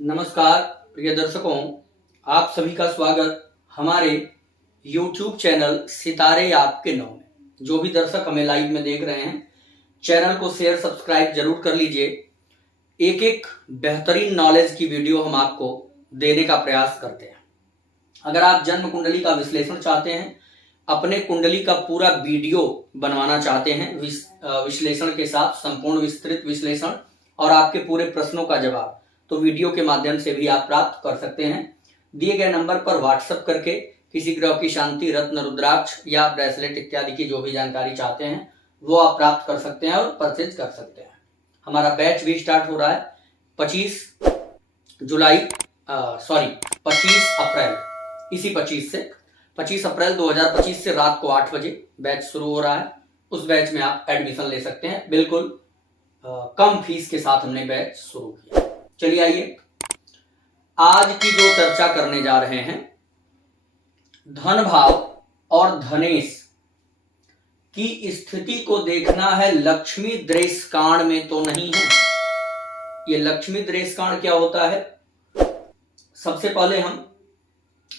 नमस्कार प्रिय दर्शकों, आप सभी का स्वागत हमारे YouTube चैनल सितारे आपके नौ में। जो भी दर्शक हमें लाइव में देख रहे हैं, चैनल को शेयर सब्सक्राइब जरूर कर लीजिए। एक एक बेहतरीन नॉलेज की वीडियो हम आपको देने का प्रयास करते हैं। अगर आप जन्म कुंडली का विश्लेषण चाहते हैं, अपने कुंडली का पूरा वीडियो बनवाना चाहते हैं विश्लेषण के साथ, संपूर्ण विस्तृत विश्लेषण और आपके पूरे प्रश्नों का जवाब, तो वीडियो के माध्यम से भी आप प्राप्त कर सकते हैं। दिए गए नंबर पर व्हाट्सएप करके किसी ग्रह की शांति, रत्न, रुद्राक्ष या ब्रेसलेट इत्यादि की जो भी जानकारी चाहते हैं वो आप प्राप्त कर सकते हैं और परचेज कर सकते हैं। हमारा बैच भी स्टार्ट हो रहा है 25 अप्रैल, इसी 25 अप्रैल 2025 से रात को 8 बजे बैच शुरू हो रहा है। उस बैच में आप एडमिशन ले सकते हैं। बिल्कुल कम फीस के साथ हमने बैच शुरू किया। चलिए आइए, आज की जो चर्चा करने जा रहे हैं, धन भाव और धनेश की स्थिति को देखना है लक्ष्मी द्रेषकांड में तो नहीं है। ये लक्ष्मी द्रेषकांड क्या होता है, सबसे पहले हम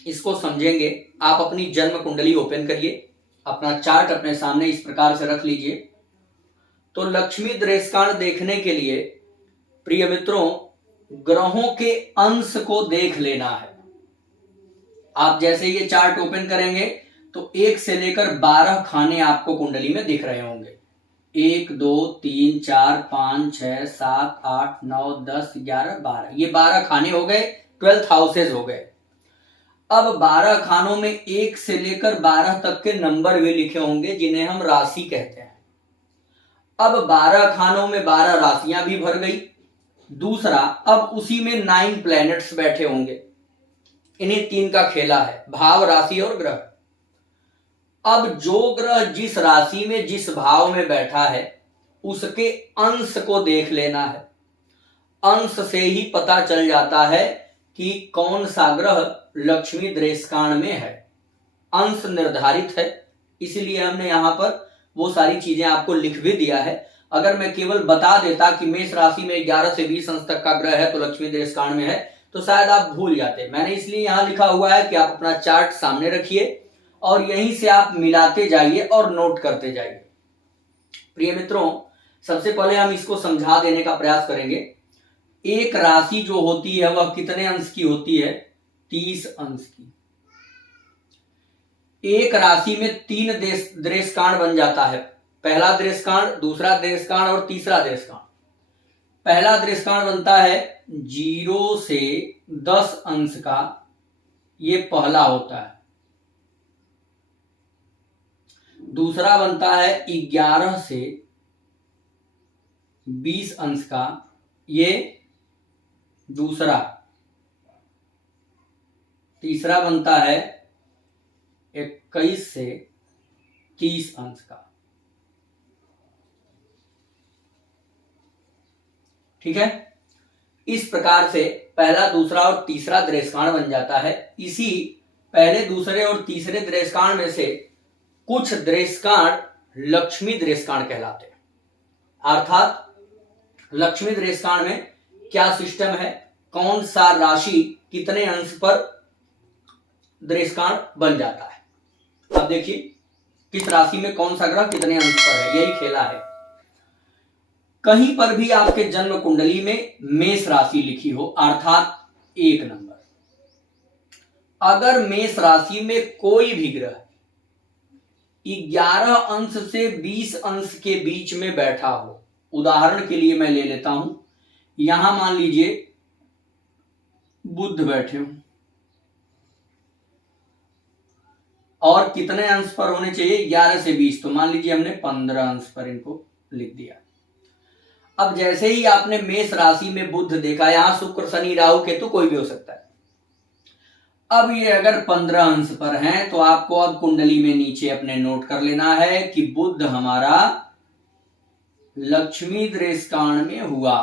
इसको समझेंगे। आप अपनी जन्म कुंडली ओपन करिए, अपना चार्ट अपने सामने इस प्रकार से रख लीजिए। तो लक्ष्मी द्रेषकांड देखने के लिए प्रिय मित्रों, ग्रहों के अंश को देख लेना है। आप जैसे ये चार्ट ओपन करेंगे तो 1 से लेकर 12 खाने आपको कुंडली में दिख रहे होंगे। 1 2 3 4 5 6 7 8 9 10 11 12, ये 12 खाने हो गए, 12th हाउसेज हो गए। अब 12 खानों में 1 से लेकर 12 तक के नंबर भी लिखे होंगे जिन्हें हम राशि कहते हैं। अब 12 खानों में 12 राशियां भी भर गई। दूसरा, अब उसी में 9 प्लैनेट्स बैठे होंगे। इन्हीं 3 का खेला है, भाव, राशि और ग्रह। अब जो ग्रह जिस राशि में जिस भाव में बैठा है उसके अंश को देख लेना है। अंश से ही पता चल जाता है कि कौन सा ग्रह लक्ष्मी द्रेषकांड में है। अंश निर्धारित है, इसलिए हमने यहां पर वो सारी चीजें आपको लिख भी दिया है। अगर मैं केवल बता देता कि मेष राशि में 11 से 20 अंश तक का ग्रह है तो लक्ष्मी द्रेषकांड में है, तो शायद आप भूल जाते। मैंने इसलिए यहां लिखा हुआ है कि आप अपना चार्ट सामने रखिए और यहीं से आप मिलाते जाइए और नोट करते जाइए। प्रिय मित्रों, सबसे पहले हम इसको समझा देने का प्रयास करेंगे। एक राशि जो होती है वह कितने अंश की होती है? 30 अंश की। एक राशि में 3 द्रेषकांड बन जाता है। पहला द्रेषकांड, दूसरा द्रेषकांड और तीसरा द्रेषकांड। पहला द्रेषकांड बनता है 0 से 10 अंश का, ये पहला होता है। दूसरा बनता है 11 से 20 अंश का, ये दूसरा। तीसरा बनता है 21 से 30 अंश का। ठीक है, इस प्रकार से पहला, दूसरा और तीसरा द्रेषकांड बन जाता है। इसी पहले, दूसरे और तीसरे द्रेषकांड में से कुछ द्रेषकांड लक्ष्मी द्रेषकांड कहलाते हैं। अर्थात लक्ष्मी द्रेषकांड में क्या सिस्टम है, कौन सा राशि कितने अंश पर द्रेषकांड बन जाता है। अब देखिए, किस राशि में कौन सा ग्रह कितने अंश पर है, यही खेला है। कहीं पर भी आपके जन्म कुंडली में मेष राशि लिखी हो, अर्थात 1 नंबर। अगर मेष राशि में कोई भी ग्रह 11 अंश से 20 अंश के बीच में बैठा हो, उदाहरण के लिए मैं ले लेता हूं, यहां मान लीजिए बुध बैठे हो और कितने अंश पर होने चाहिए? 11 से 20, तो मान लीजिए हमने 15 अंश पर इनको लिख दिया। अब जैसे ही आपने मेष राशि में बुध देखा, यहां शुक्र, शनि, राहु, केतु कोई भी हो सकता है। अब ये अगर 15 अंश पर हैं तो आपको अब कुंडली में नीचे अपने नोट कर लेना है कि बुध हमारा लक्ष्मी द्रेषकांड में हुआ।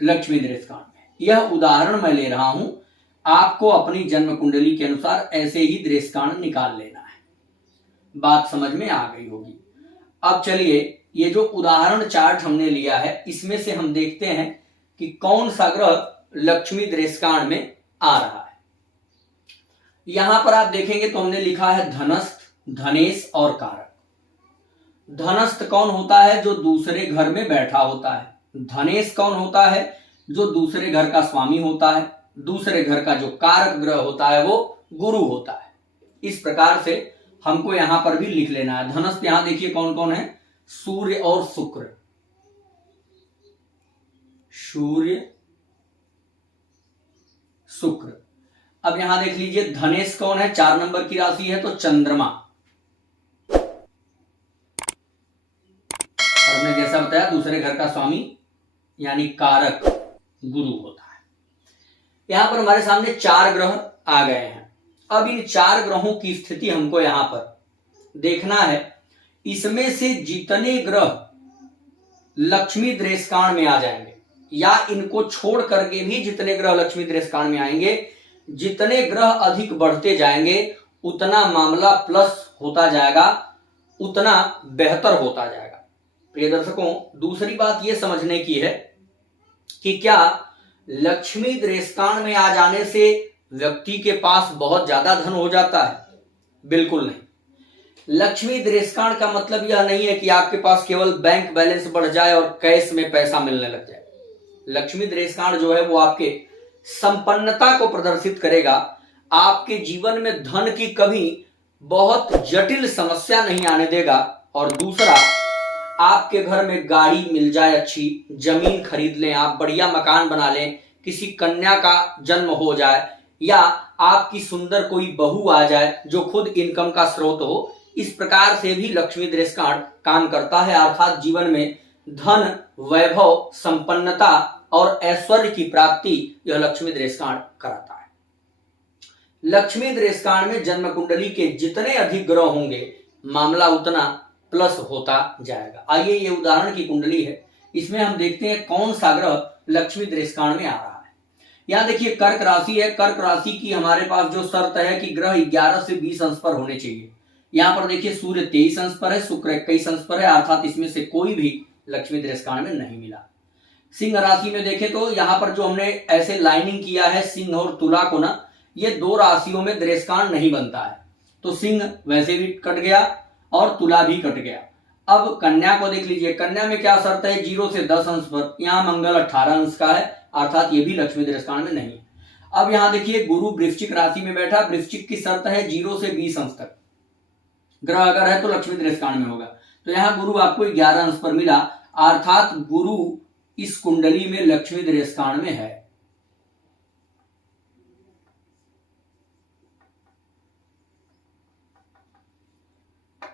लक्ष्मी द्रेषकांड में, यह उदाहरण मैं ले रहा हूं, आपको अपनी जन्म कुंडली के अनुसार ऐसे ही द्रेषकांड निकाल लेना है। बात समझ में आ गई होगी। अब चलिए ये जो उदाहरण चार्ट हमने लिया है इसमें से हम देखते हैं कि कौन सा ग्रह लक्ष्मी दृष्टिकांड में आ रहा है। यहां पर आप देखेंगे तो हमने लिखा है धनस्थ, धनेश और कारक। धनस्थ कौन होता है? जो दूसरे घर में बैठा होता है। धनेश कौन होता है? जो दूसरे घर का स्वामी होता है। दूसरे घर का जो कारक ग्रह होता है वो गुरु होता है। इस प्रकार से हमको यहां पर भी लिख लेना है। धनस्थ यहां देखिए कौन कौन है? सूर्य और शुक्र। सूर्य, शुक्र। अब यहां देख लीजिए धनेश कौन है? 4 नंबर की राशि है तो चंद्रमा। और हमने जैसा बताया दूसरे घर का स्वामी यानी कारक गुरु होता है। यहां पर हमारे सामने 4 ग्रह आ गए हैं। अब इन 4 ग्रहों की स्थिति हमको यहां पर देखना है। इसमें से जितने ग्रह लक्ष्मी दृष्टिकांड में आ जाएंगे या इनको छोड़ करके भी जितने ग्रह लक्ष्मी दृष्टिकांड में आएंगे, जितने ग्रह अधिक बढ़ते जाएंगे उतना मामला प्लस होता जाएगा, उतना बेहतर होता जाएगा। प्रिय दर्शकों, दूसरी बात यह समझने की है कि क्या लक्ष्मी दृष्टिकांड में आ जाने से व्यक्ति के पास बहुत ज्यादा धन हो जाता है? बिल्कुल नहीं। लक्ष्मी दृष्टिकांड का मतलब यह नहीं है कि आपके पास केवल बैंक बैलेंस बढ़ जाए और कैश में पैसा मिलने लग जाए। लक्ष्मी दृष्टिकांड जो है वो आपके संपन्नता को प्रदर्शित करेगा। आपके जीवन में धन की कभी बहुत जटिल समस्या नहीं आने देगा। और दूसरा, आपके घर में गाड़ी मिल जाए, अच्छी जमीन खरीद लें, आप बढ़िया मकान बना लें, किसी कन्या का जन्म हो जाए या आपकी सुंदर कोई बहू आ जाए जो खुद इनकम का स्रोत हो, इस प्रकार से भी लक्ष्मी दृष्टिकांड काम करता है। अर्थात जीवन में धन, वैभव, संपन्नता और ऐश्वर्य की प्राप्ति यह लक्ष्मी दृष्टिकांड कराता है। लक्ष्मी दृष्टिकांड में जन्म कुंडली के जितने अधिक ग्रह होंगे मामला उतना प्लस होता जाएगा। आइए ये उदाहरण की कुंडली है, इसमें हम देखते हैं कौन सा ग्रह लक्ष्मी दृष्टिकांड में आ रहा है। यहां देखिए कर्क राशि है। कर्क राशि की हमारे पास जो शर्त है कि ग्रह 11 से 20 अंश पर होने चाहिए। यहां पर देखिए सूर्य 23 अंश पर है, शुक्र 21 अंश पर है, अर्थात इसमें से कोई भी लक्ष्मी दृष्टिकांड में नहीं मिला। सिंह राशि में देखें तो यहां पर जो हमने ऐसे लाइनिंग किया है सिंह और तुला को ना, ये 2 राशियों में दृष्टिकांड नहीं बनता है, तो सिंह वैसे भी कट गया और तुला भी कट गया। अब कन्या को देख लीजिए। कन्या में क्या शर्त है? 0 से 10 अंश पर। यहां मंगल 18 अंश का है, अर्थात ये भी लक्ष्मी दृष्टिकांड में नहीं है। अब यहां देखिए गुरु वृश्चिक राशि में बैठा। वृश्चिक की शर्त है 0 से 20 अंश तक ग्रह अगर है तो लक्ष्मी दृष्टिकांड में होगा। तो यहां गुरु आपको 11 अंश पर मिला, अर्थात गुरु इस कुंडली में लक्ष्मी दृष्टिकांड में है।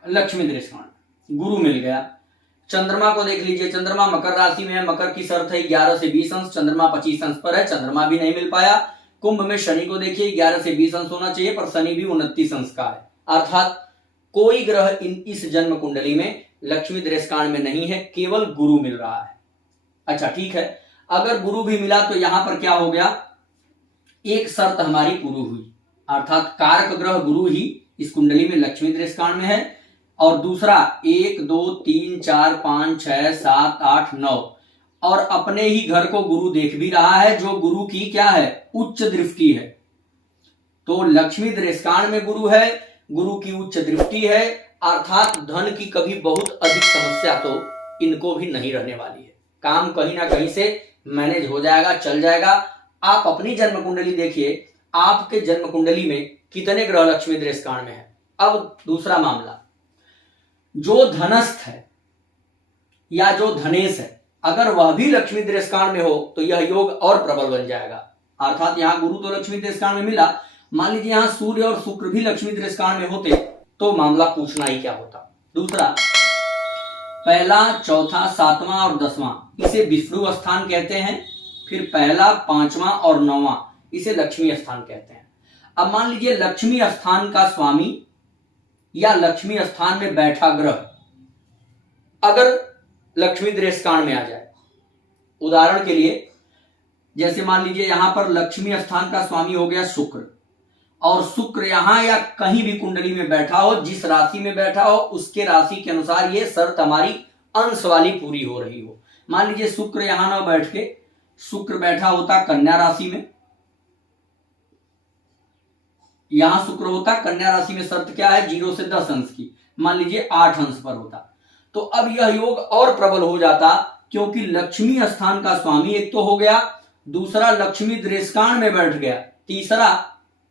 लक्ष्मी दृष्टिकांड गुरु मिल गया। चंद्रमा को देख लीजिए। चंद्रमा मकर राशि में है। मकर की शर्त है 11 से 20 अंश। चंद्रमा 25 अंश पर है, चंद्रमा भी नहीं मिल पाया। कुंभ में शनि को देखिए 11 से 20 अंश होना चाहिए, पर शनि भी 29 अंश का है, अर्थात कोई ग्रह इस जन्म कुंडली में लक्ष्मी दृष्टिकांड में नहीं है, केवल गुरु मिल रहा है। अच्छा ठीक है, अगर गुरु भी मिला तो यहां पर क्या हो गया? एक शर्त हमारी पूरी हुई, अर्थात कारक ग्रह गुरु ही इस कुंडली में लक्ष्मी दृष्टिकांड में है। और दूसरा 1 2 3 4 5 6 7 8 9 और अपने ही घर को गुरु देख भी रहा है, जो गुरु की क्या है? उच्च दृष्टि है। तो लक्ष्मी दृष्टिकांड में गुरु है, गुरु की उच्च दृष्टि है, अर्थात धन की कभी बहुत अधिक समस्या तो इनको भी नहीं रहने वाली है। काम कहीं ना कहीं से मैनेज हो जाएगा, चल जाएगा। आप अपनी जन्म कुंडली देखिए, आपके जन्म कुंडली में कितने ग्रह लक्ष्मी दृष्टिकांड में है। अब दूसरा मामला, जो धनस्थ है या जो धनेश है, अगर वह भी लक्ष्मी दृष्टिकांड में हो तो यह योग और प्रबल बन जाएगा। अर्थात यहां गुरु तो लक्ष्मी दृष्टिकांड में मिला, मान लीजिए यहां सूर्य और शुक्र भी लक्ष्मी दृष्टिकांड में होते तो मामला पूछना ही क्या होता। दूसरा, पहला, चौथा, 7वां और 10वां इसे विष्णु स्थान कहते हैं। फिर पहला, 5वां और 9वां इसे लक्ष्मी स्थान कहते हैं। अब मान लीजिए लक्ष्मी स्थान का स्वामी या लक्ष्मी स्थान में बैठा ग्रह अगर लक्ष्मी दृष्टिकांड में आ जाए, उदाहरण के लिए जैसे मान लीजिए यहां पर लक्ष्मी स्थान का स्वामी हो गया शुक्र, और शुक्र यहां या कहीं भी कुंडली में बैठा हो, जिस राशि में बैठा हो उसके राशि के अनुसार ये शर्त हमारी अंश वाली पूरी हो रही हो। मान लीजिए शुक्र यहां ना बैठ के शुक्र बैठा होता कन्या राशि में, यहां शुक्र होता कन्या राशि में, शर्त क्या है 0 से 10 अंश की, मान लीजिए 8 अंश पर होता, तो अब यह योग और प्रबल हो जाता, क्योंकि लक्ष्मी स्थान का स्वामी एक तो हो गया, दूसरा लक्ष्मी दृष्कांड में बैठ गया, तीसरा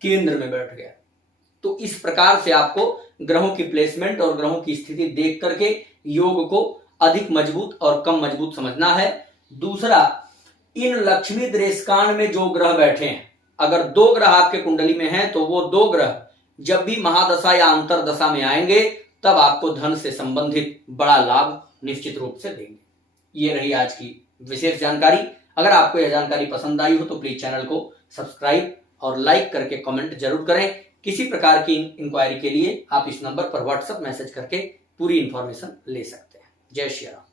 केंद्र में बैठ गया। तो इस प्रकार से आपको ग्रहों की प्लेसमेंट और ग्रहों की स्थिति देख करके योग को अधिक मजबूत और कम मजबूत समझना है। दूसरा, इन लक्ष्मी दृष्कांड में जो ग्रह बैठे हैं, अगर 2 ग्रह आपके कुंडली में हैं तो वो 2 ग्रह जब भी महादशा या अंतरदशा में आएंगे तब आपको धन से संबंधित बड़ा लाभ निश्चित रूप से देंगे। ये रही आज की विशेष जानकारी। अगर आपको यह जानकारी पसंद आई हो तो प्लीज चैनल को सब्सक्राइब और लाइक करके कमेंट जरूर करें। किसी प्रकार की इंक्वायरी के लिए आप इस नंबर पर व्हाट्सएप मैसेज करके पूरी इंफॉर्मेशन ले सकते हैं। जय श्री राम।